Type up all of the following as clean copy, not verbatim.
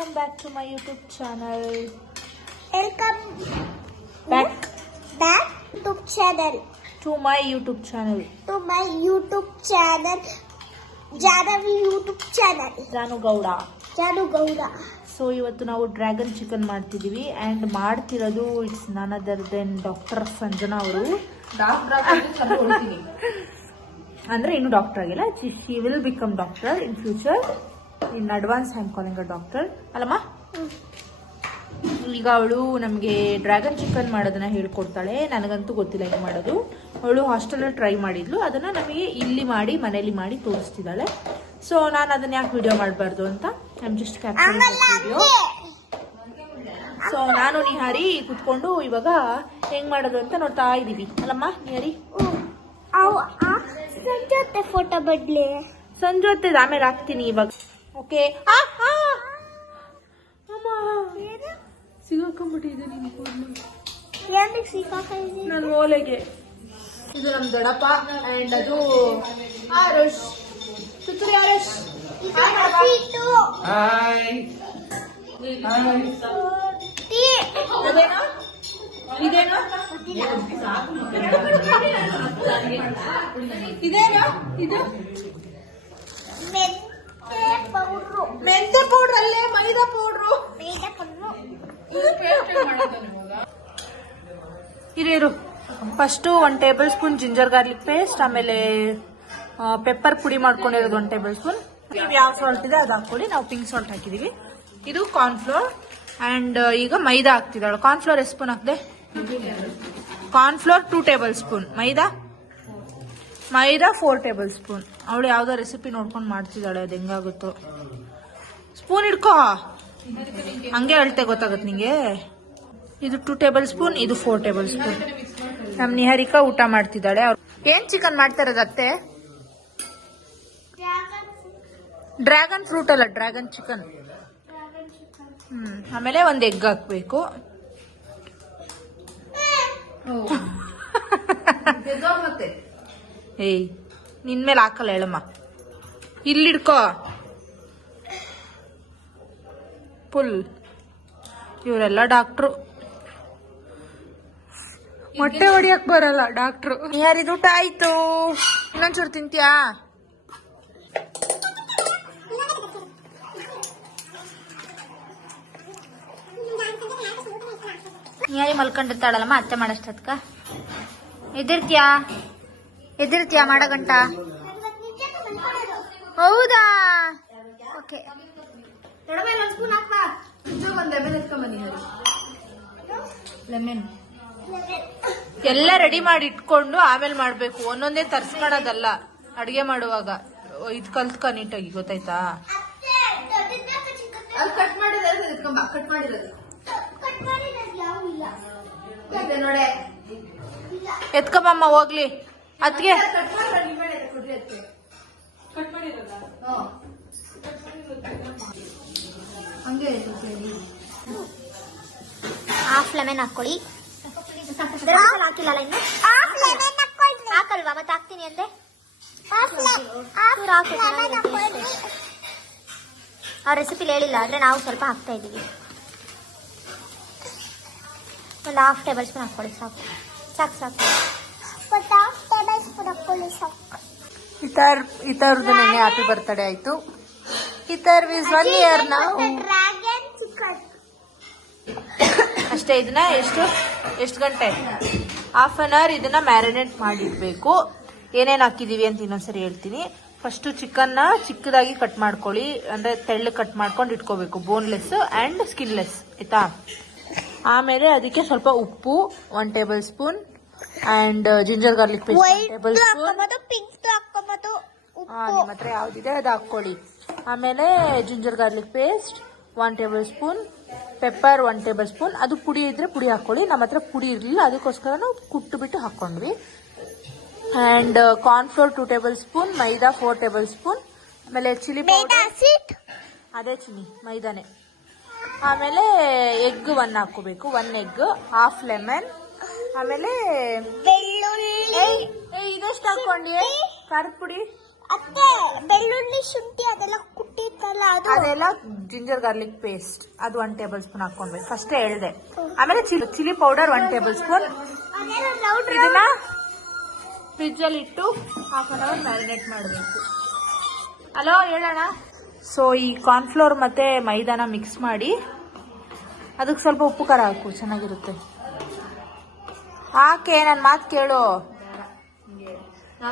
welcome back to my YouTube channel. Welcome Back YouTube channel. to my YouTube channel. To my YouTube channel. Janavi YouTube channel. Janu Gowda. Janu Gowda. So ಇವತ್ತು ನಾವು dragon chicken ಮಾಡ್ತಿದ್ದೀವಿ and ಮಾಡ್ತಿರೋದು it's none other than doctor Sanjana ಅವರು. ಅಂದರೆ ಇನ್ನೂ doctor ಆಗಿಲ್ಲ, she will become doctor in future. In advance I am calling a doctor ಅಲ್ಲಮ್ಮ. ಈಗ ಅವಳು ನಮಗೆ ಡ್ರ್ಯಾಗನ್ ಚಿಕನ್ ಮಾಡೋದನ್ನ ಹೇಳ್ಕೊಡ್ತಾಳೆ. ನನಗಂತೂ ಗೊತ್ತಿಲ್ಲ ಹೇಗೆ ಮಾಡೋದು. ಅವಳು ಹಾಸ್ಟೆಲಲ್ಲಿ ಟ್ರೈ ಮಾಡಿದ್ಲು, ಅದನ್ನ ನಮಗೆ ಇಲ್ಲಿ ಮಾಡಿ ಮನೇಲಿ ಮಾಡಿ ತೋರಿಸ್ತಿದ್ದಾಳೆ. ಸೊ ನಾನು ಅದನ್ನ ಯಾಕೆ ವಿಡಿಯೋ ಮಾಡಬಾರ್ದು ಅಂತ I am just capturing video. So ನಾನು ನಿಹಾರಿ ಕುತ್ಕೊಂಡು ಇವಾಗ ಹೆಂಗ್ ಮಾಡೋದು ಅಂತ ನೋಡ್ತಾ ಇದೀವಿ ಅಲ್ಲಮ್ಮ ನಿಹಾರಿ. ಸಂಜೆ ಫೋಟೋ ಬಡ್ಲಿ ಸಂಜೆ ಆಮೇಲೆ ಹಾಕ್ತೀನಿ ಇವಾಗ. ಓಕೆ ಸಿಗಾಕೊಂಡ್ಬಿಟ್ಟಿದೆ ನನ್ನ ಓಲೆಗೆ. ಇದು ನಮ್ ದೊಡ್ಡಪ್ಪ ಅಂಡ್ ಅದು ಆರುಷ್ ಸುತ್ತೂರಿ ಆರುಷ್. ಇದೇನಾ ಇದೇನಾ ಇದು ಮೆಂತೆ ಪೌಡರ್ ಅಲ್ಲೇ ಮೈದಾ ಪೌಡ್ರು. ಇರು first 1 table spoon ginger garlic paste, ಆಮೇಲೆ ಪೆಪ್ಪರ್ ಪುಡಿ ಮಾಡ್ಕೊಂಡಿರೋದು 1 ಟೇಬಲ್ ಸ್ಪೂನ್. ನೀವು ಯಾವ ಸಾಲ್ಟ್ ಇದೆ ಅದು ಹಾಕೊಳ್ಳಿ. ನಾವು ಪಿಂಕ್ ಸಾಲ್ಟ್ ಹಾಕಿದೀವಿ. ಇದು ಕಾರ್ನ್ಫ್ಲೋರ್ ಅಂಡ್ ಈಗ ಮೈದಾ ಹಾಕ್ತಿದ್ದಾಳೆ. ಕಾರ್ನ್ಫ್ಲೋರ್ ಎಷ್ಟು ಸ್ಪೂನ್ ಹಾಕಿದೆ? Cornflour 2 tablespoon, maida 4 table spoon. ಅವಳು ಯಾವ್ದೋ ರೆಸಿಪಿ ನೋಡ್ಕೊಂಡು ಮಾಡ್ತಿದ್ದಾಳೆ, ಅದು ಹೆಂಗಾಗುತ್ತೋ. ಸ್ಪೂನ್ ಇಡ್ಕೋ, ಹಂಗೆ ಅಳ್ತೆ ಗೊತ್ತಾಗತ್ತೆ ನಿಂಗೆ. ಇದು 2 ಟೇಬಲ್ ಸ್ಪೂನ್, ಇದು 4 ಟೇಬಲ್ ಸ್ಪೂನ್. ನಮ್ ನಿಹಾರಿಕಾ ಊಟ ಮಾಡ್ತಿದ್ದಾಳೆ. ಏನ್ ಚಿಕನ್ ಮಾಡ್ತಾ ಇರೋದು ಅತ್ತೆ? ಡ್ರ್ಯಾಗನ್ ಫ್ರೂಟ್ ಅಲ್ಲ, ಡ್ರ್ಯಾಗನ್ ಚಿಕನ್. ಆಮೇಲೆ 1 ಎಗ್ ಹಾಕ್ಬೇಕು. ಏಯ್ ನಿನ್ ಮೇಲೆ ಹಾಕಲ್ಲ ಹೇಳಮ್ಮ. ಇಲ್ಲಿಡ್ಕೋ ಫುಲ್. ಇವರೆಲ್ಲ ಡಾಕ್ಟ್ರು, ಮೊಟ್ಟೆ ಹೊಡಿಯಕ್ ಬರಲ್ಲ ಡಾಕ್ಟ್ರು. ಯಾರಿದು ಊಟ ಆಯ್ತು, ಇನ್ನೊಂಚೂರು ತಿಂತೀಯಾ? ಯಾರಿ ಮಲ್ಕೊಂಡಿರ್ತಾಳಲ್ಲಮ್ಮ ಅತ್ತೆ ಮಾಡಷ್ಟತ್ಕ. ಎದಿರ್ತೀಯಾ ಮಾಡೋ ಗಂಟ? ಹೌದಾ, ಓಕೆ. ಲೆಮನ್ ಎಲ್ಲ ರೆಡಿ ಮಾಡಿ ಇಟ್ಕೊಂಡು ಆಮೇಲೆ ಮಾಡ್ಬೇಕು. ಒಂದೊಂದೇ ತರ್ಸ್ಕೊಳೋದಲ್ಲ ಅಡಿಗೆ ಮಾಡುವಾಗ. ಇದು ಕಲ್ತ್ಕ ನೀಟಾಗಿ, ಗೊತ್ತಾಯ್ತಾ? ಎತ್ಕಬಮ್ಮ ಹೋಗ್ಲಿ ಅತ್ಗೆ. ಹಾಫ್ ಲೆಮನ್ ಹಾಕೊಳ್ಳಿ. ಹಾಕಿಲ್ಲ ಇನ್ನು ಹಾಕಲ್ವಾ? ಮತ್ತೆ ಹಾಕ್ತೀನಿ ಅಂದೆ. ಆ ರೆಸಿಪಿಲಿ ಹೇಳಿಲ್ಲ, ಆದ್ರೆ ನಾವು ಸ್ವಲ್ಪ ಹಾಕ್ತಾ ಇದೀವಿ. ಒಂದು ಹಾಫ್ ಟೇಬಲ್ ಸ್ಪೂನ್ ಹಾಕೊಳ್ಳಿ, ಸಾಕು ಸಾಕು ಸಾಕು. ಹಾಫ್ ಟೇಬಲ್ ಸ್ಪೂನ್ ಹಾಕೊಳ್ಳಿ, ಸಾಕು. ಇತರ್ದು ನೆನ್ನೆ ಹ್ಯಾಪಿ ಬರ್ತ್ಡೇ ಆಯ್ತು. ಇತರ್ ಇಸ್ 1 ಇಯರ್ ನಾವು. ಡ್ರ್ಯಾಗನ್ ಚಿಕನ್ ಅಷ್ಟೇ. ಇದನ್ನ ಎಷ್ಟು ಗಂಟೆ? ಹಾಫ್ ಅನ್ ಅವರ್ ಇದನ್ನ ಮ್ಯಾರಿನೇಟ್ ಮಾಡಿಡ್ಬೇಕು. ಏನೇನು ಹಾಕಿದೀವಿ ಅಂತ ಇನ್ನೊಂದ್ಸರಿ ಹೇಳ್ತೀನಿ. ಫಸ್ಟ್ ಚಿಕನ್ನ ಚಿಕ್ಕದಾಗಿ ಕಟ್ ಮಾಡ್ಕೊಳ್ಳಿ, ಅಂದ್ರೆ ತೆಳ್ಳು ಕಟ್ ಮಾಡ್ಕೊಂಡು ಇಟ್ಕೋಬೇಕು, ಬೋನ್ಲೆಸ್ ಅಂಡ್ ಸ್ಕಿನ್ಲೆಸ್, ಆಯ್ತಾ? ಆಮೇಲೆ ಅದಕ್ಕೆ ಸ್ವಲ್ಪ ಉಪ್ಪು 1 table spoon and ginger garlic paste 1 table spoon. ನಿಮ್ಮ ಹತ್ರ ಯಾವ್ದಿದೆ ಅದು ಹಾಕೊಳ್ಳಿ. ಆಮೇಲೆ ginger garlic paste 1 table spoon, pepper 1 table spoon. ಅದು ಪುಡಿ ಇದ್ರೆ ಪುಡಿ ಹಾಕೊಳ್ಳಿ. ನಮ್ಮ ಹತ್ರ ಪುಡಿ ಇರಲಿಲ್ಲ, ಅದಕ್ಕೋಸ್ಕರ ನಾವು ಕುಟ್ಟು ಬಿಟ್ಟು ಹಾಕೊಂಡ್ವಿ. And cornflour 2 tablespoon, maida 4 tablespoon. ಆಮೇಲೆ ಚಿಲ್ಲಿ ಪೌಡರ್, ಅದೇ ಚಿಲ್ಲಿ ಮೈದಾನೆ. ಆಮೇಲೆ ಎಗ್ 1 ಹಾಕೋಬೇಕು, 1 ಎಗ್, ಹಾಫ್ ಲೆಮನ್. ಆಮೇಲೆ ಬೆಳ್ಳುಳ್ಳಿ ಇದೆಷ್ಟು ಹಾಕೊಂಡಿ ಖಾರದ ಪುಡಿ? ಅತ್ತೆ ಬೆಳ್ಳುಳ್ಳಿ ಶುಂಠಿ ಅದೆಲ್ಲ ಕುಟ್ಟಿತ್ತಲ್ಲ ಅದು ಅದೆಲ್ಲ ಜಿಂಜರ್ ಗಾರ್ಲಿಕ್ ಪೇಸ್ಟ್ ಅದು 1 ಟೇಬಲ್ ಸ್ಪೂನ್ ಹಾಕೊಂಡ್ಬೇಕು ಫಸ್ಟೇ ಹೇಳ್ದೆ. ಆಮೇಲೆ ಚಿಲ್ಲಿ ಪೌಡರ್ 1 ಟೇಬಲ್ ಸ್ಪೂನ್. ಇದನ್ನ ಫ್ರಿಜ್ ಅಲ್ಲಿ ಇಟ್ಟು 1/2 ಅವರ್ ಮ್ಯಾರಿನೇಟ್ ಮಾಡಬೇಕು. ಹಲೋ ಹೇಳೋಣ. ಸೊ ಈ ಕಾರ್ನ್ಫ್ಲೋರ್ ಮತ್ತೆ ಮೈದಾನ ಮಿಕ್ಸ್ ಮಾಡಿ ಅದಕ್ಕೆ ಸ್ವಲ್ಪ ಉಪ್ಪು ಖಾರ ಹಾಕು, ಚೆನ್ನಾಗಿರುತ್ತೆ. ಹಾಕೆ ನನ್ನ ಮಾತು ಕೇಳು.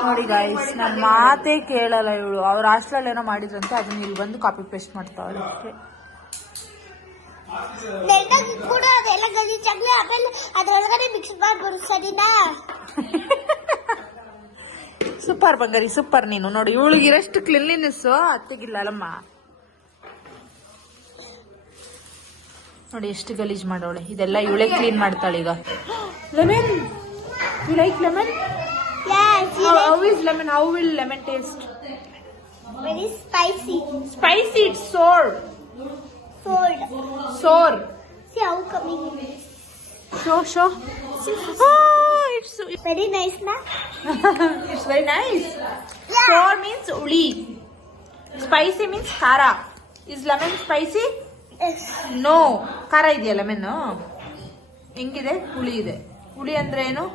ನೋಡಿ ಗೈಸ್, ನನ್ನ ಮಾತೇ ಕೇಳಲ್ಲ ಇವಳು. ಅವ್ರ ಹಾಸ್ಟೆಲ್ ಏನೋ ಮಾಡಿದ್ರಂತೆ, ಅದನ್ನ ಇಲ್ಲಿ ಬಂದು ಕಾಪಿ ಪೇಸ್ಟ್ ಮಾಡ್ತಾವಳೆ. ಕೂಡ ಅದೆಲ್ಲ ಗಲೀಜಾಗ್ಲಿ, ಆಮೇಲೆ ಅದ್ರೊಳಗಡೆ ಮಿಕ್ಸ್ ಮಾಡ್ಬೋದು, ಸರಿನಾ? ಸೂಪರ್ ಬಂಗಾರಿ, ಸೂಪರ್ ನೀನು. ನೋಡಿ ಇವಳಿಗೆ ಇರಷ್ಟು ಕ್ಲೀನ್ಲಿನೆಸ್ ಅತ್ತೆಗಿಲ್ಲ ಅಲ್ಲಮ್ಮ. ನೋಡಿ ಎಷ್ಟು ಗಲೀಜ್ ಮಾಡೋಳೆ. ಇದೆಲ್ಲ ಇವಳೇ ಕ್ಲೀನ್ ಮಾಡ್ತಾಳೆ ಈಗ. Lemon, you like lemon? Yes. How is lemon? How will lemon taste? Very spicy. Spicy, it's sour. Sold. Sour. See how coming in this. Show. Oh, it's Very nice, na? it's very nice. Yeah. Sour means uli. Spicy means khara. Is lemon spicy? Yes. No. ಖಾರ ಇದೆಯಾ lemon? ಹೆಂಗಿದೆ? ಹುಳಿ ಇದೆ. ಹುಳಿ ಅಂದ್ರೆ ಏನು?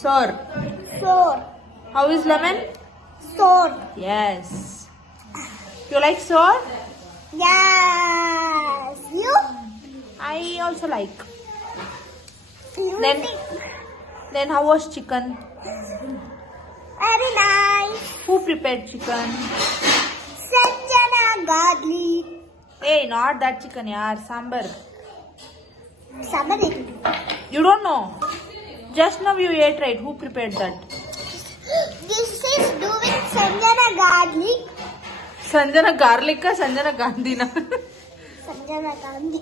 Sour. Sour. How is lemon? Sour. Yes. You like sour? Yes. You? I also like. You Then- think? Then how was chicken? Very nice. Who prepared chicken? Sanjana garlic. Hey, not that chicken, yaar. Sambar. Somebody. You don't know. Just now you ate right. Who prepared that? This is doing Sanjana garlic. Sanjana garlic ka Sanjana Gandhi na. Sanjana Gandhi.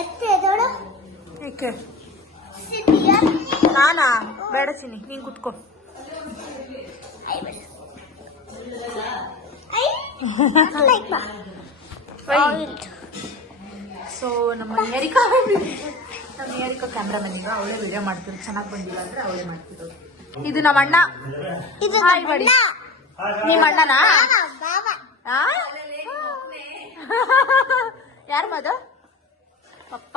ಅತ್ತೆ ನೋಡು. ಏಕೆ? ಸಿದ್ದಿಯಾ? ನಾನಾ? ಬೇಡ ಚಿನಿ, ನೀನ್ ಕುತ್ಕೋ. Like that. So ನಮ್ಮ ನಿಯರಿಕಾ cameraman ಈಗ ಅವಳೇ ವಿಡಿಯೋ ಮಾಡ್ತಿದ್ರು. ಚೆನ್ನಾಗಿ ಬಂದಿಲ್ಲ ಅಂದ್ರೆ ಅವಳೇ ಮಾಡ್ತಿರೋದು. ಇದು ನಮ್ಮ ಅಣ್ಣ. ಇದು Hi, buddy. ನಿಮ್ಮ ಅಣ್ಣನಾ? ಬಾವ. ಯಾರ ಮದ? ಪಪ್ಪ.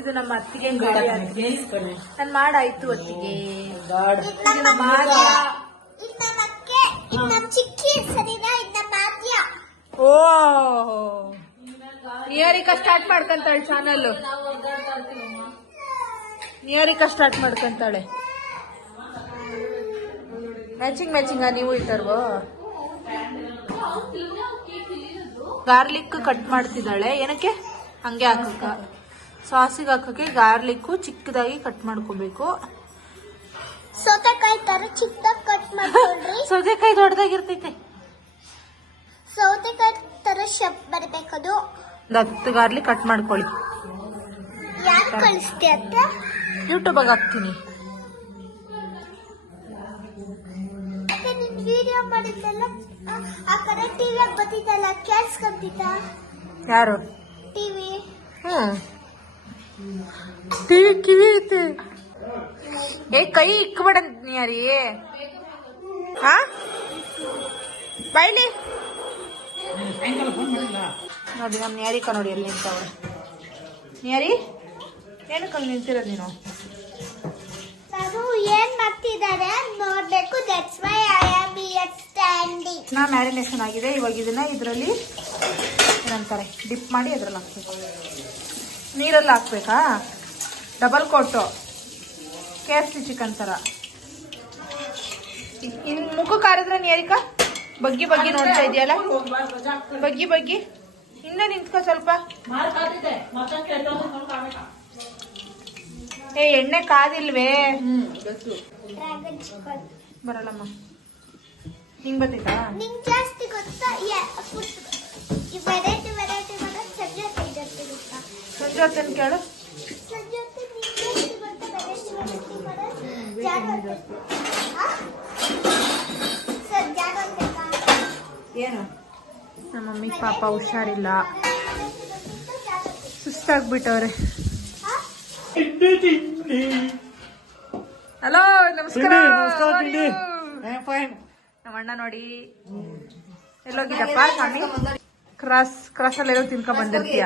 ಇದು ನಮ್ಮ ಅತ್ತಿಗೆ ನನ್ ಮಾಡಾಯ್ತು ಅತ್ತಿಗೆ. ಇದು ನಮ್ಮ ಆದ್ಯ. ಇನ್ನ ನಕ್ಕೆ ಇನ್ನ ಚಿಕ್ಕಿ ಸರಿನಾ ಇನ್ನ ಮಾದ್ಯ. ಓ ನಿಯರಿಕಾ ಸ್ಟಾರ್ಟ್ ಮಾಡ್ಕೊಂತಾಳೆ ಚಾನಲ್. ನಿಯರಿಕಾ ಸ್ಟಾರ್ಟ್ ಮಾಡ್ಕೊಂತಾಳೆ. ಮ್ಯಾಚಿಂಗ್ ನೀವು ಇಟ್ಟರ್ವೋ? ಗಾರ್ಲಿಕ್ ಕಟ್ ಮಾಡ್ತಿದ್ದಾಳೆ. ಏನಕ್ಕೆ? ಹಂಗೆ ಹಾಕಕ್ಕ, ಸಾಸಿಗೆ ಹಾಕಕ್ಕೆ ಗಾರ್ಲಿಕ್ ಚಿಕ್ಕದಾಗಿ ಕಟ್ ಮಾಡ್ಕೋಬೇಕು. ಸೌತೆಕಾಯಿ ತರ ಚಿಕ್ಕದಾಗಿ ಕಟ್ ಮಾಡ್ಕೊಂಡ್ರಿ. ಸೌತೆಕಾಯಿ ದೊಡ್ಡದಾಗಿರ್ತೈತೆ. ಸೌತೆಕಾಯಿ ತರ ಶೇಪ್ ಬರ್ಬೇಕದು. 10 ಗಾರ್ಲಿಕ್ ಕಟ್ ಮಾಡ್ಕೊಳ್ಳಿ. ಯಾರು ಕಳಿಸ್ತಿ ಅಂತ? ಯೂಟ್ಯೂಬ್ ಹಾಕ್ತೀನಿ. ಮತ್ತೆ ನಿನ್ ವಿಡಿಯೋ ಮಾಡಿದ್ದೆಲ್ಲ ಆ ಕಡೆ ಟಿವಿ ಬರ್ತಿದ್ದಲ್ಲ, ಕೇಳಿಸ್ಕೊಂತಿದ್ದ? ಯಾರು? ಟಿವಿ. ಟಿವಿ ಕಿವಿ ಐತೆ. ಏ ಕೈ ಇಕ್ಬೇಡ ನಿಯರಿ. ಹಾ ಬೈಲಿ. ನೋಡಿ ನಮ್ಮ ನಿಯರಿಕಾ ನೋಡಿ ಎಲ್ಲಿ ನಿಂತವಳೆ. ನಿಯರಿ ಏನಕ್ಕಲ್ಲಿ ನಿಂತಿರೋದು ನೀನು? ನಾನು ಏನ್ ಮಾಡ್ತಿದ್ದಾರೆ ನೋಡ್ಬೇಕು. That's why I am here standing. Marination ಆಗಿದೆ. ಇವಾಗ ಇದನ್ನ ಇದರಲ್ಲಿ ಏನಂತಾರೆ ಡಿಪ್ ಮಾಡಿ ಅದ್ರಲ್ಲಿ ಹಾಕ್ಬೇಕು. ನೀರಲ್ಲಿ ಹಾಕ್ಬೇಕಾ? ಡಬಲ್ ಕೋಟು KFC ಚಿಕನ್ ತರ. ಇನ್ ಮುಖಕ್ಕೆ ಹಾರಿದ್ರೆ ನಿಯರಿಕಾ ಬಗ್ಗಿ ನೋಡ್ತಾ ಇದೆಯಲ್ಲ. ಬಗ್ಗಿ ಹಿಂದೆ ನಿಂತ್ಕೋ ಸ್ವಲ್ಪ. ಏ ಎಣ್ಣೆ ಕಾದಿಲ್ವೇ? Dragon chicken ಬರಲ್ಲಮ್ಮ. ನಿಂಗ್ ಬರ್ತೈತಾ? ನಿಂಗೆ ಜಾಸ್ತಿ ಗೊತ್ತಾ? ಈ ವೆರೈಟಿ ಮಾಡೋದು ಸಂಜೆ ಜಾಸ್ತಿ ಗೊತ್ತಾ? ಸಂಜೆ ಹೊತ್ತೇನು ಕೇಳು. ಸಂಜೆ ಹೊತ್ತು ನಿಂಗೆ ಜಾಸ್ತಿ ಗೊತ್ತಾ ವೆರೈಟಿ ಮಾಡೋದು? ಜಾಗ ಸರ್ ಜಾಗ ಬೇಕಾ? ಏನು? ನಮ್ಮ ಮಮ್ಮಿ ಪಾಪ ಹುಷಾರಿಲ್ಲ, ಸುಸ್ತಾಗ್ಬಿಟ್ಟವ್ರೆ. ಹಲೋ ನಮಸ್ಕಾರ. ನಮ್ಮ ಅಣ್ಣ ನೋಡಿ ಎಲ್ಲೋಗಿದ್ದಪ್ಪ ಸ್ವಾಮಿ ಕ್ರಾಸ್ ಅಲ್ಲೆಲ್ಲೋ ತಿನ್ಕೊಂಡ್ ಬಂದಿರ್ತೀಯ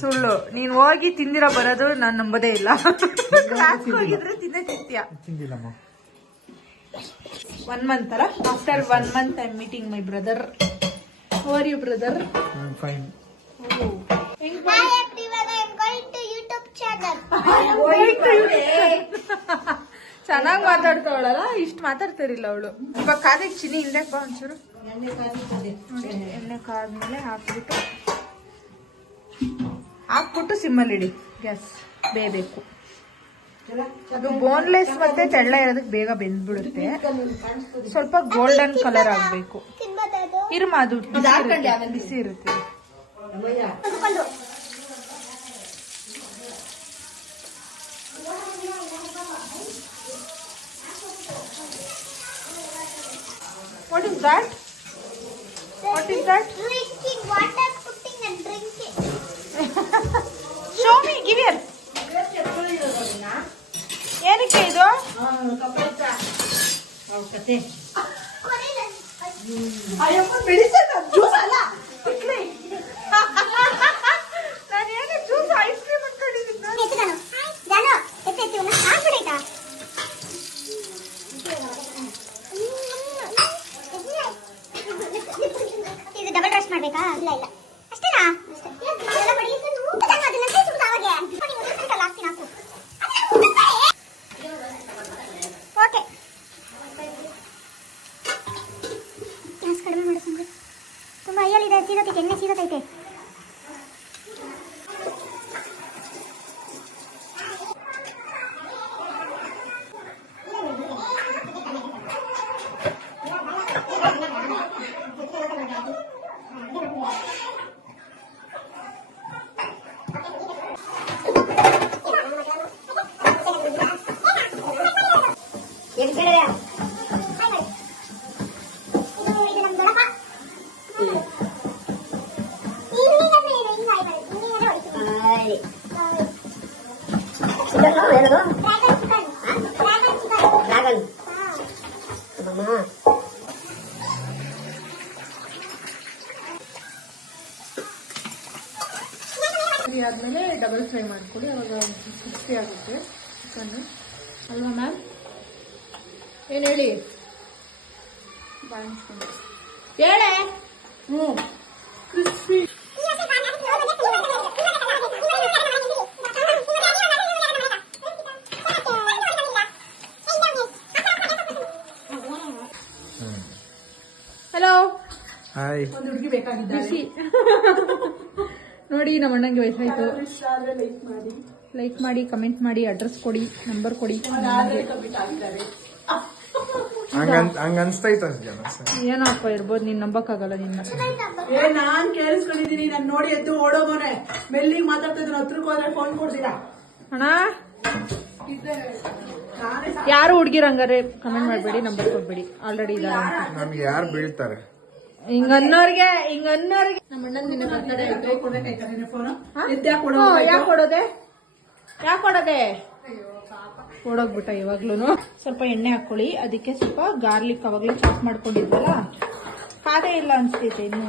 ಸುಳ್ಳು. ನೀನ್ ಹೋಗಿ ತಿಂದಿರೋ ಬರೋದು ನಾನ್ ನಂಬೋದೇ ಇಲ್ಲ. ಕ್ರಾಸ್ ಹೋಗಿದ್ರೆ ತಿಂತೀಯ. 1 month ಅಲ್ಲ. After 1 month I am meeting my brother. How are you brother? Fine. Hi everyone, I am going to YouTube channel. ಚೆನ್ನಾಗ್ ಮಾತಾಡ್ತಾವಳಲ್ಲ, ಇಷ್ಟು ಮಾತಾಡ್ತಿರಿಲ್ಲ ಅವಳು. ಇವಾಗ ಕಾದಕ್ಕೆ ಚಿನಿ ಹಿಂದೆ ಬಾ ಒಂಚೂರು. ಎಣ್ಣೆ ಕಾದ್ಮೇಲೆ ಹಾಕ್ಬಿಟ್ಟು ಸಿಮ್ಮಲ್ಲಿ ಇಡಿ. ಗ್ಯಾಸ್ ಬೇಯಬೇಕು. ಅದು ಬೋನ್ಲೆಸ್ ಮತ್ತೆ ತೆಳ್ಳ ಇರೋದಕ್ಕೆ ಬೇಗ ಬೆಂದ್ಬಿಡುತ್ತೆ. ಸ್ವಲ್ಪ ಗೋಲ್ಡನ್ ಕಲರ್ ಆಗ್ಬೇಕು. ಇರ್ಮ ಅದು ಬಿಸಿ ಇರುತ್ತೆ. What is that? What is that? Drinking water, putting and drinking. Show me, give here. ಏನಕ್ಕೆ ಇದು? ನಾನು ಏನಕ್ಕೆ ಜ್ಯೂಸ್ ಐಸ್ ಕ್ರೀಮ್ ಅನ್ಕೊಂಡಿದ್ದೀನಿ. ಇದು ಡಬಲ್ ರಶ್ ಮಾಡ್ಬೇಕಾ? ಇಲ್ಲ ಇಲ್ಲ ಅಷ್ಟೇನಾ? ಓಕೆ ಗ್ಯಾಸ್ ಕಡಿಮೆ ಮಾಡು ಸುಮ್ಮನೆ. ತುಂಬ ಅಯ್ಯಲ್ಲಿದೆ, ಸೀದತೈತೆ, ಎಣ್ಣೆ ಸೀದತೈತೆ. ಆದ್ಮೇಲೆ ಡಬಲ್ ಫ್ರೈ ಮಾಡ್ಕೊಳ್ಳಿ, ಅವಾಗ ಕ್ರಿಸ್ಪಿ ಆಗುತ್ತೆ ಚಿಕನ್ ಅಲ್ವಾ ಮ್ಯಾಮ್? ಏನ್ ಹೇಳಿ ಹೇಳೆ. Crispy hello. ಹಾಯ್. ಒಂದು ಹುಡುಗಿ ಬೇಕಾಗಿದ್ದಾಳೆ ನೋಡಿ. ನಮ್ಮ ಅಣ್ಣಂಗೆ ವಯಸ್ಸಾಯ್ತು. ಲೈಕ್ ಮಾಡಿ, ಕಮೆಂಟ್ ಮಾಡಿ, ಅಡ್ರೆಸ್ ಕೊಡಿ, ನಂಬರ್ ಕೊಡಿ. ಹಂಗ ಅನ್ಸ್ತೈತ ಏನಪ್ಪ ಇರ್ಬೋದು, ನೀನ್ ನಂಬಕ್ಕಾಗಲ್ಲ ನಿನ್ನ. ನಾನ್ ಕೇಳಿಸ್ಕೊಂಡಿದೀನಿ, ನಾನ್ ನೋಡಿ ಎದ್ದು ಓಡೋಗೋನೆ. ಮೆಲ್ಲಿಗೆ ಮಾತಾಡ್ತಾ ಇದ್ದೀನಿ, ಹತ್ರಕ್ಕೆ ಹೋದ್ರೆ ಫೋನ್ ಕೊಡ್ತೀರಾ? ಅಣ್ಣ ಯಾರು ಹುಡ್ಗಿರ್ ಹಂಗಾರೆ ಕಮೆಂಟ್ ಮಾಡ್ಬೇಡಿ, ನಂಬರ್ ಕೊಡ್ಬೇಡಿ, ಆಲ್ರೆಡಿ ಇದಾರೆ. ನಮ್ಗೆ ಯಾರು ಬೀಳ್ತಾರೆ ಹಿಂಗನ್ನೋರ್ಗೆ ನಮ್ಮ ಅಣ್ಣನ್ ನಿನ್ನೆ ಬರ್ತಡೆ ಆಯ್ತು, ಕೊಡಬೇಕಾಯ್ತಾ ನಿನ್ನೆ ಫೋನ್? ಯಾಕೆ ಕೊಡೋದೆ ಓಡೋಗ್ಬಿಟ್ಟ ಇವಾಗ್ಲೂ. ಸ್ವಲ್ಪ ಎಣ್ಣೆ ಹಾಕೊಳ್ಳಿ, ಅದಕ್ಕೆ ಸ್ವಲ್ಪ ಗಾರ್ಲಿಕ್ ಅವಾಗ್ಲೇ ಚಾಪ್ ಮಾಡ್ಕೊಂಡಿದ್ವಲ್ಲ, ಕಾದೇ ಇಲ್ಲ ಅನ್ಸ್ತೈತೆ ಇನ್ನು.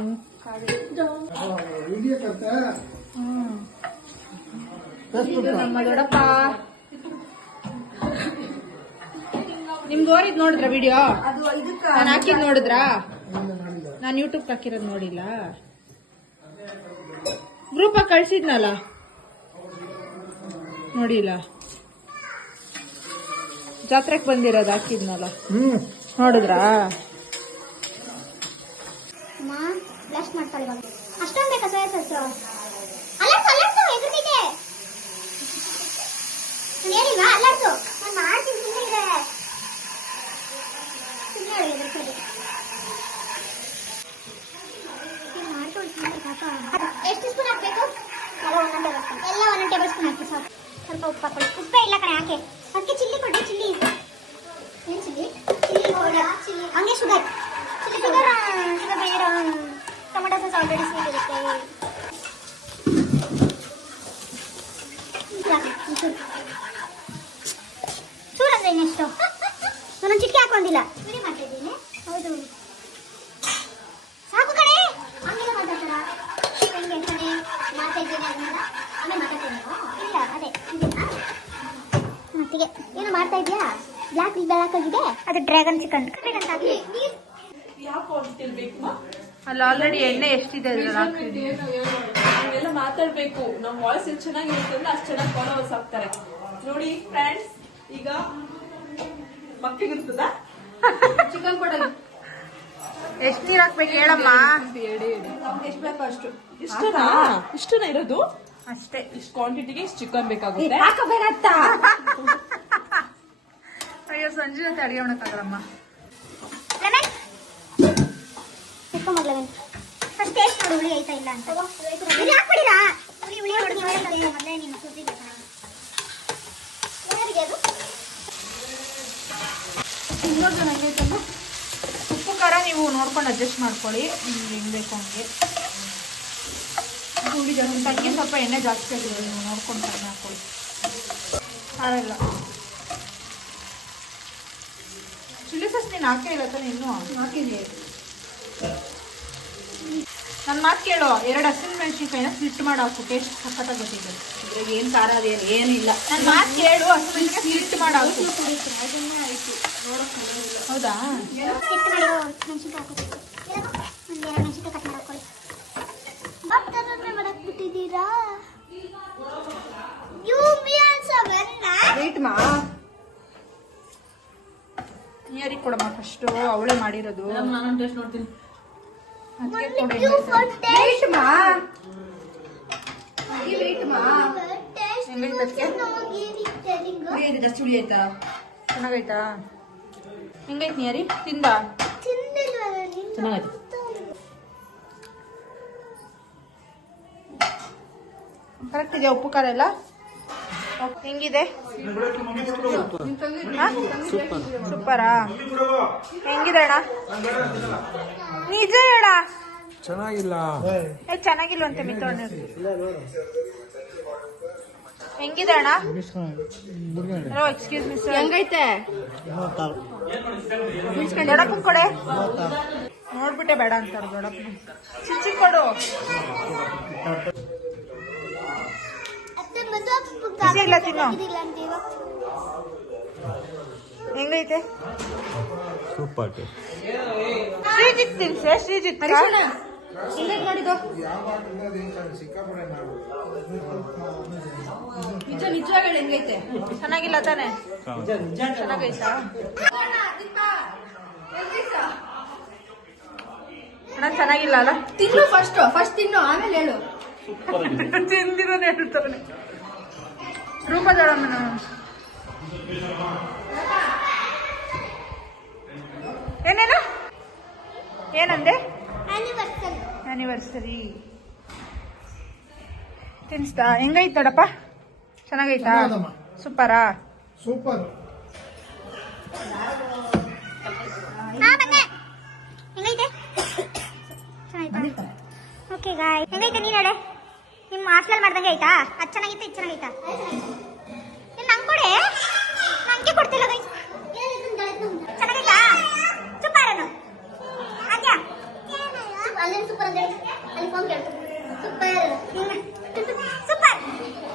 ಇದು ನಮ್ಮ ದೊಡ್ಡಪ್ಪ. ನಿಮ್ದು ಓರಿದ್ ನೋಡಿದ್ರ ವಿಡಿಯೋ? ನಾನು ಹಾಕಿದ್ ನೋಡಿದ್ರಾ? ನಾನು ಯೂಟ್ಯೂಬ್ ಹಾಕಿರೋದು ನೋಡಿಲ್ಲ, ಗ್ರೂಪ್ ಆಗಿ ಕಳ್ಸಿದ್ನಲ್ಲ, ನೋಡಿಲ್ಲ. ಜಾತ್ರೆಗೆ ಬಂದಿರೋದು ಹಾಕಿದ್ನಲ್ಲ, ನೋಡಿದ್ರಾ? ಬ್ಲಶ್ ಮಾಡ್ತಾಳೆ ಇವಾಗ. ಅಷ್ಟೊಂದು ಬೇಕಾ ಸೋಯಾ ಸಾಸ್? ಅಲರ್ಸು ಎದುರಿದೆ. ನಾನು ಹೇಳಿಲ್ವಾ ಅಲರ್ಸು? ನಾನು ಮಾಡ್ತೀನಿ, ಸುಮ್ಮನೆ ಎದುರಿಸೋದು. ಎಷ್ಟು ಸ್ಪೂನ್ ಹಾಕ್ಬೇಕು? ಎಲ್ಲ 1 ಟೇಬಲ್ ಸ್ಪೂನ್ ಹಾಕಿ ಸಾಕು. ಸ್ವಲ್ಪ ಉಪ್ಪು ಹಾಕೊಳ್ಳಿ. ಉಪ್ಪೇ ಇಲ್ಲ ಕಣೆ, ಹಾಕಿ. ಅದಕ್ಕೆ ಚಿಲ್ಲಿ ಕೊಡ್ರಿ. ಚಿಲ್ಲಿ ಏನು ಚಿಲ್ಲಿ? Chilli powder. ಹಂಗೆ ಶುಗರ್. ಚಿಲ್ಲಿ ಶುಗರ್ ಬೇಡ. ಟೊಮೆಟೊ ಸಾಸ್ ಆಲ್ರೆಡಿ ಸ್ವೀಟ್ ಇರುತ್ತೆ. ಚೂರು ಅಂದ್ರೆ ಇನ್ನೆಷ್ಟು? ಒಂದೊಂದು ಚಿಟಿಕೆ ಹಾಕು. ಹಾಕೊಂಡಿಲ್ಲ ವಿಡಿಯೋ ಮಾಡ್ತಾ ಇದ್ದೀನಿ. ಹೌದು ಸಾಕು ಕಣೆ. ಆಮೇಲೆ ಮಾತಾಡ್ತಾರ ಹೆಂಗೆ ಕಣೆ ಮಾಡ್ತಾ ಇದ್ದೀನಿ ಅದನ್ನೆಲ್ಲ ಆಮೇಲೆ ಮಾತಾಡ್ತೀನಿ. ಇಲ್ಲ ಅದೇ ಮತ್ತಿಗೆ ಏನು ಮಾಡ್ತಾ ಇದೆಯಾ? ಬ್ಲ್ಯಾಕ್ ಆಗಿದೆ ಅದು ಡ್ರ್ಯಾಗನ್ ಚಿಕನ್ ಅಂತ ಹಾಕಿ ಅಲ್ಲಿ ಆಲ್ರೆಡಿ ಎಣ್ಣೆ ಎಷ್ಟಿದೆ ಅದ್ರಲ್ಲಿ ನಾವೆಲ್ಲ ಮಾತಾಡ್ಬೇಕು. ನಮ್ ವಾಯ್ಸ್ ಎಷ್ಟು ಚೆನ್ನಾಗಿರುತ್ತೆ ಅಂದ್ರೆ ಅಷ್ಟು ಚೆನ್ನಾಗಿ ಫಾಲೋವರ್ಸ್ ಆಗ್ತಾರೆ. ನೋಡಿ ಫ್ರೆಂಡ್ಸ್, ಈಗ ಮಕ್ಕಳಿಗೆ ಇರ್ತದ ಚಿಕನ್ ಕೊಡಲ್ಲ. ಎಷ್ಟು ನೀರ್ ಹಾಕ್ಬೇಕು ಹೇಳಮ್ಮ? ಎಷ್ಟು ಬೇಕೋ ಅಷ್ಟು. ಇಷ್ಟನಾ ಇರೋದು? ಅಷ್ಟೇ. ಇಷ್ಟು ಕ್ವಾಂಟಿಟಿಗೆ ಇಷ್ಟು ಚಿಕನ್ ಬೇಕಾಗುತ್ತೆ. ಅಯ್ಯೋ ಸಂಜೆ ಜೊತೆ ಅಡಿಗೆ ಮಾಡಕ್ಕಾಗಲ್ಲಮ್ಮ. ಫಸ್ಟ್ ಟೇಸ್ಟ್ ನೋಡು ಹುಳಿ ಐತಾ ಇಲ್ಲ ಅಂತ. ಹುಳಿ ಹಾಕ್ಬಿಡಿರಾ? ಹುಳಿ ನೋಡಿ ಮೊದಲೇ ನೀನು ಸುದ್ದಿಗೆ ಯಾರಿಗೆ ಅದು ಇನ್ನೊಂದು ನಂಗೈತಮ್ಮ. ಉಪ್ಪು ಖಾರ ನೀವು ನೋಡ್ಕೊಂಡು ಅಡ್ಜಸ್ಟ್ ಮಾಡ್ಕೊಳ್ಳಿ, ನಿಮ್ಗೆ ಹೆಂಗ್ ಬೇಕು ಹಂಗೆ. ತಂಗಿ ಸ್ವಲ್ಪ ಎಣ್ಣೆ ಜಾಸ್ತಿ ಆಗಿದೆ, ನೀವು ನೋಡ್ಕೊಂಡು ಕಡಿಮೆ ಹಾಕೊಳ್ಳಿ. ಖಾರ ಇಲ್ಲ. ಚಿಲ್ಲಿ ಸಾಸ್ ನೀನು ಹಾಕೇ ಇಲ್ಲ ತಾನೆ? ಇನ್ನೂ ಹಾಕಿದ್ಯೆ. ನನ್ನ ಮಾತು ಕೇಳು, 2 ಹಸಿಮೆಣಸಿನ್ಕಾಯಿನ ಸ್ಲಿಟ್ ಮಾಡಿ ಹಾಕು, ಟೇಸ್ಟ್ ಸಖತ್ತಾಗಿ ಗೊತ್ತಿದೆ. ಇದ್ರಾಗ ಏನ್ ಖಾರ ಅದೇನು ಏನಿಲ್ಲ. ನನ್ನ ಮಾತು ಕೇಳು, ಹಸಿಮೆಣಸಿನ್ಕಾಯಿ ಸ್ಲಿಟ್ ಮಾಡಿ ಹಾಕು. ಹೌದಾ? ಸಿಟ್ಟು ಮಾಡಿರೋ ಮೆಣಸಿನ್ಕಾಯಿ ಹಾಕೋಬೇಕು. ಒಂದು 2 ಮೆಣಸಿನ್ಕಾಯಿ ಕಟ್ ಮಾಡಿ ಹಾಕೊಳ್ಳಿ. ಭಕ್ತರನ್ನೇ ಮಾಡಕ್ ಬಿಟ್ಟಿದ್ದೀರಾ? You me also very nice. ನೀರಿಗೆ ಕೊಡಮ್ಮ ಫಸ್ಟು, ಅವಳೇ ಮಾಡಿರೋದು. ನಾನು ಟೇಸ್ಟ್ ನೋಡ್ತೀನಿ. ಅದಕ್ಕೆ ಕೊಡಿ. You for taste. ಹೆಂಗೈತಕ್ಕೆ? ಜಾಸ್ತಿ ಹುಳಿ ಆಯ್ತಾ? ಚೆನ್ನಾಗೈತಾ? ಹೆಂಗೈತ್ ನೀರಿ? ತಿಂದ? ಚೆನ್ನಾಗಾಯ್ತು. ಕರೆಕ್ಟ್ ಇದೆಯಾ ಉಪ್ಪು ಖಾರ ಎಲ್ಲ? ಹೆಂಗಿದೆ? ಸೂಪರಾ? ಹೆಂಗಿದೆ ಅಣ್ಣ? ನಿಜ ಹೇಳ. ಚೆನ್ನಾಗಿಲ್ಲ. ಚೆನ್ನಾಗಿಲ್ಲ ಅಂತ ಮಿತ್ತೋಣ. ಹೆಂಗಿದೆ ಅಣ್ಣ? Hello excuse me sir. ಹೆಂಗೈತೆ? ದೊಡ್ಡಪ್ಪನ್ ಕೊಡೆ. ನೋಡ್ಬಿಟ್ಟೆ ಬೇಡ ಅಂತಾರೆ ದೊಡ್ಡಪ್ಪನ. ಚಿಚ್ಚಿ ಕೊಡು. ಬಿಸಿಯಾಗ್ಲ ತಿನ್ನು. ಹೆಂಗೈತೆ? ಸೂಪರ್. ಶ್ರೀಜಿತ್ ತಿನ್ಸೆ. ಶ್ರೀಜಿತ್ ನೋಡಿದ್ದು ನಿಜ ಹೇಳಿ ಹೆಂಗೈತೆ? ಚೆನ್ನಾಗಿಲ್ಲ ತಾನೆ? ಚೆನ್ನಾಗೈತಾ ಅಣ್ಣ? ಚೆನ್ನಾಗಿಲ್ಲ ಅಲ್ಲ? ತಿನ್ನು ಫಸ್ಟ್ ತಿನ್ನು, ಆಮೇಲೆ ಹೇಳು. ತಿಂದಿರೋದು ಹೇಳ್ತಾರೆ. ರೂಪದೊಳಮ್ಮನ ಏನೇನು ಏನಂದೆ? ಆನಿವರ್ಸರಿ ತಿನ್ಸ್ತಾ? ಹೆಂಗೈತ್ ದೊಡ್ಡಪ್ಪ? ಚೆನ್ನಾಗೈತಾ? ಸೂಪರಾ? ಸೂಪರ್. ಹೆಂಗೈತೆ? ಓಕೆ ಗಾಯ್, ಹೆಂಗೈತೆ ನೀನ್ ಹೇಳೆ? ನಿಮ್ಮ ಹಾಸ್ಟೆಲ್ ಮಾಡ್ದಂಗೆ ಆಯ್ತಾ? ಅದು ಚೆನ್ನಾಗಿತ್ತು, ಇದು ಚೆನ್ನಾಗೈತಾ? ನೀನು ನಂಗೆ ಕೊಡೆ, ನಂಗೆ ಕೊಡ್ತಿಲ್ಲ ಗೈ. ಚೆನ್ನಾಗೈತಾ? ಸೂಪರ್ ಅನ್ನು ಆದ್ಯಾ? ಅಲ್ಲೇನು ಸೂಪರ್ ಅಂತ ಹೇಳಿ ಅಲ್ಲಿ ಫೋನ್ ಕೇಳ್ತು. ಸೂಪರ್ ಸೂಪರ್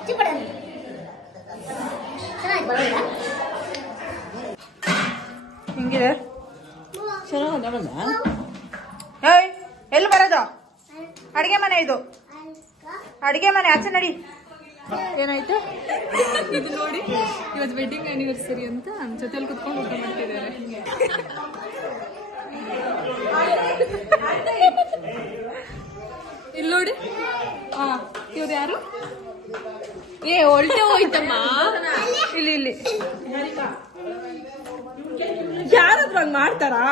ಸೂಪರ್ ಅನ್ನು ಚೆನ್ನಾಗಿ ಬರೋಲ್ಲ. ಹೆಂಗಿದೆ? ಚೆನ್ನಾಗಿ ಏಯ್ ಎಲ್ಲಿ ಬರೋದು? ಅಡಿಗೆ ಮನೆ ಇದು, ಅಡಿಗೆ ಮನೆ. ಆಚೆ ನಡಿ. ಏನಾಯ್ತು? ಇದು ನೋಡಿ, ಇವತ್ತು ವೆಡ್ಡಿಂಗ್ ಆನಿವರ್ಸರಿ ಅಂತ ಜೊತೆಲಿ ಕುತ್ಕೊಂಡು ಊಟ ಮಾಡ್ತಿದ್ದಾರೆ. ಇಲ್ಲಿ ನೋಡಿ, ಇವ್ರು ಯಾರು? ಒಳ್ಳೆ ಹೋಯ್ತಮ್ಮ. ಇಲ್ಲಿ ಯಾರಾದ್ರೂ ಹಂಗ್ ಮಾಡ್ತಾರಾ?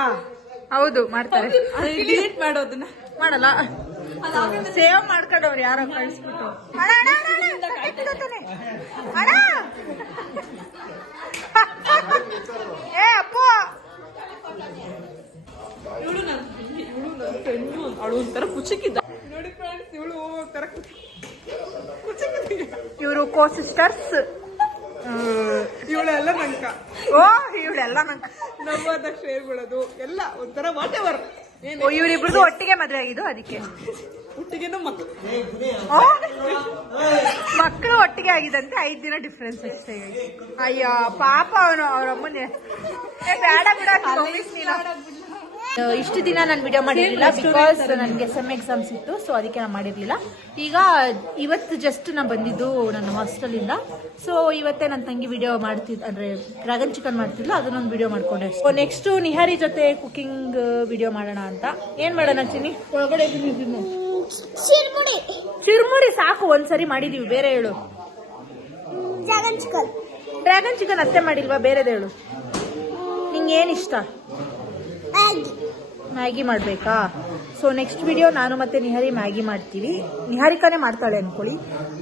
ಹೌದು ಮಾಡ್ತಾರೆ. ಡಿಲೀಟ್ ಮಾಡೋದನ್ನ ಮಾಡಲ್ಲ, ಸೇವ್ ಮಾಡ್ಕೊಂಡವ್ರು ಯಾರೋ ಕಳಿಸ್ಬಿಟ್ಟು. ಅಣ್ಣ ಅಣ್ಣ ಅಣ್ಣ ಅಣ್ಣ ಏ ಅಪ್ಪು, ಇವಳು ನನ್ನ ಫ್ರೆಂಡು, ಅವಳು ಒಂಥರ ಕುಚಿಕಿದ್ದ ನೋಡಿ ಫ್ರೆಂಡ್ಸ್. ಇವಳು ಒಂಥರ ಕುಚಿಕಿದ್ದ. ಇವರು ಕೋ ಸಿಸ್ಟರ್ಸ್. ಇವಳೆಲ್ಲ ನಂಕ. ಓ ಇವಳೆಲ್ಲ ನಂಗೆ ನಂಬರ್ದಾಗ ಶೇರ್ ಮಾಡೋದು ಎಲ್ಲ ಒಂಥರ ವಾಟ್ ಎವರ್ ಇವರಿಬ್ರದ್ದು ಒಟ್ಟಿಗೆ ಮದುವೆ ಆಗಿದ್ದು ಅದಕ್ಕೆ ಹುಟ್ಟಿಗೆನೂ ಮಕ್ಕಳು ಮಕ್ಕಳು ಒಟ್ಟಿಗೆ ಆಗಿದಂತೆ 5 ದಿನ ಡಿಫ್ರೆನ್ಸ್ ಅಷ್ಟೇ. ಅಯ್ಯೋ ಪಾಪ ಅವನು ಅವ್ರ ಅಮ್ಮನೇ ಬೇಡ ಬಿಡ. ಇಷ್ಟು ದಿನ ನಾನು ವಿಡಿಯೋ ಮಾಡಿರ್ಲಿಲ್ಲ ಬಿಕಾಸ್ ನನಗೆ ಸೆಮ್ ಎಕ್ಸಾಮ್ಸ್ ಇತ್ತು, ಸೊ ಅದಕ್ಕೆ ನಾನು ಮಾಡಿರ್ಲಿಲ್ಲ. ಈಗ ಇವತ್ತು ಜಸ್ಟ್ ನಾನು ಬಂದಿದ್ದು ನನ್ನ ಹಾಸ್ಟೆಲಿಂದ. ಸೊ ಇವತ್ತೇ ನನ್ನ ತಂಗಿ ವಿಡಿಯೋ ಅಂದ್ರೆ ಡ್ರ್ಯಾಗನ್ ಚಿಕನ್ ಮಾಡ್ತಿದ್ಲು, ಅದನ್ನೊಂದು ವಿಡಿಯೋ ಮಾಡ್ಕೊಂಡೆ. ಸೊ ನೆಕ್ಸ್ಟ್ ನಿಹಾರಿ ಜೊತೆ ಕುಕಿಂಗ್ ವಿಡಿಯೋ ಮಾಡೋಣ ಅಂತ. ಏನ್ ಮಾಡೋಣ ಚಿನ್ನಿ? ಒಳಗಡೆ ಚಿರುಮುಡಿ ಸಾಕು, ಒಂದ್ಸರಿ ಮಾಡಿದೀವಿ, ಬೇರೆ ಹೇಳು. ಡ್ರ್ಯಾಗನ್ ಚಿಕನ್ ಅಷ್ಟೇ ಮಾಡಿಲ್ವಾ? ಬೇರೆದು ಹೇಳು. ನಿಂಗೆ ಏನ್ ಇಷ್ಟ? ಮ್ಯಾಗಿ ಮಾಡ್ಬೇಕಾ? ಸೊ ನೆಕ್ಸ್ಟ್ ವಿಡಿಯೋ ನಾನು ಮತ್ತೆ ನಿಹಾರಿ ಮ್ಯಾಗಿ ಮಾಡ್ತೀವಿ. ನಿಹಾರಿಕಾನೇ ಮಾಡ್ತಾಳೆ ಅನ್ಕೊಳ್ಳಿ.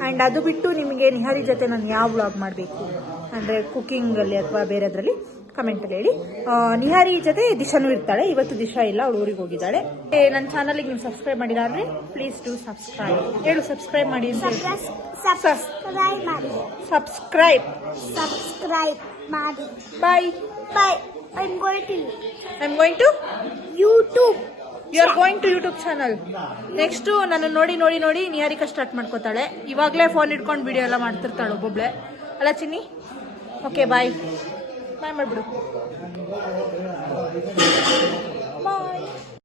ಅಂಡ್ ಅದು ಬಿಟ್ಟು ನಿಮಗೆ ನಿಹಾರಿ ಜೊತೆ ನಾನು ಯಾವ ವ್ಲಾಗ್ ಮಾಡಬೇಕು ಅಂದ್ರೆ ಕುಕಿಂಗ್ ಅಲ್ಲಿ ಅಥವಾ ಬೇರೆದ್ರಲ್ಲಿ ಕಮೆಂಟ್ ಅಲ್ಲಿ ಹೇಳಿ. ನಿಹಾರಿ ಜೊತೆ ದಿಶಾನು ಇರ್ತಾಳೆ. ಇವತ್ತು ದಿಶಾ ಇಲ್ಲ, ಅವಳು ಊರಿಗೆ ಹೋಗಿದ್ದಾಳೆ. ನನ್ನ ಚಾನಲ್ಗೆ ನೀವು ಸಬ್ಸ್ಕ್ರೈಬ್ ಮಾಡಿಲ್ಲ ಅಂದ್ರೆ ಪ್ಲೀಸ್ ಡೂ ಸಬ್ಸ್ಕ್ರೈಬ್. ಹೇಳು ಸಬ್ಸ್ಕ್ರೈಬ್ ಮಾಡಿ. ಸಬ್ಸ್ಕ್ರೈಬ್ ಮಾಡಿ. ಬಾಯ್. I'm going to YouTube. You are going to YouTube channel. Next ನಾನು ನೋಡಿ ನೋಡಿ ನೋಡಿ ನಿಹಾರಿಕಾ ಸ್ಟಾರ್ಟ್ ಮಾಡ್ಕೋತಾಳೆ. ಇವಾಗಲೇ ಫೋನ್ ಇಟ್ಕೊಂಡು ವಿಡಿಯೋ ಎಲ್ಲ ಮಾಡ್ತಿರ್ತಾಳೆ ಒಬ್ಬೊಬ್ಳೆ, ಅಲ್ಲ ಚಿನ್ನಿ? Okay bye ಮಾಡ್ಬಿಡು.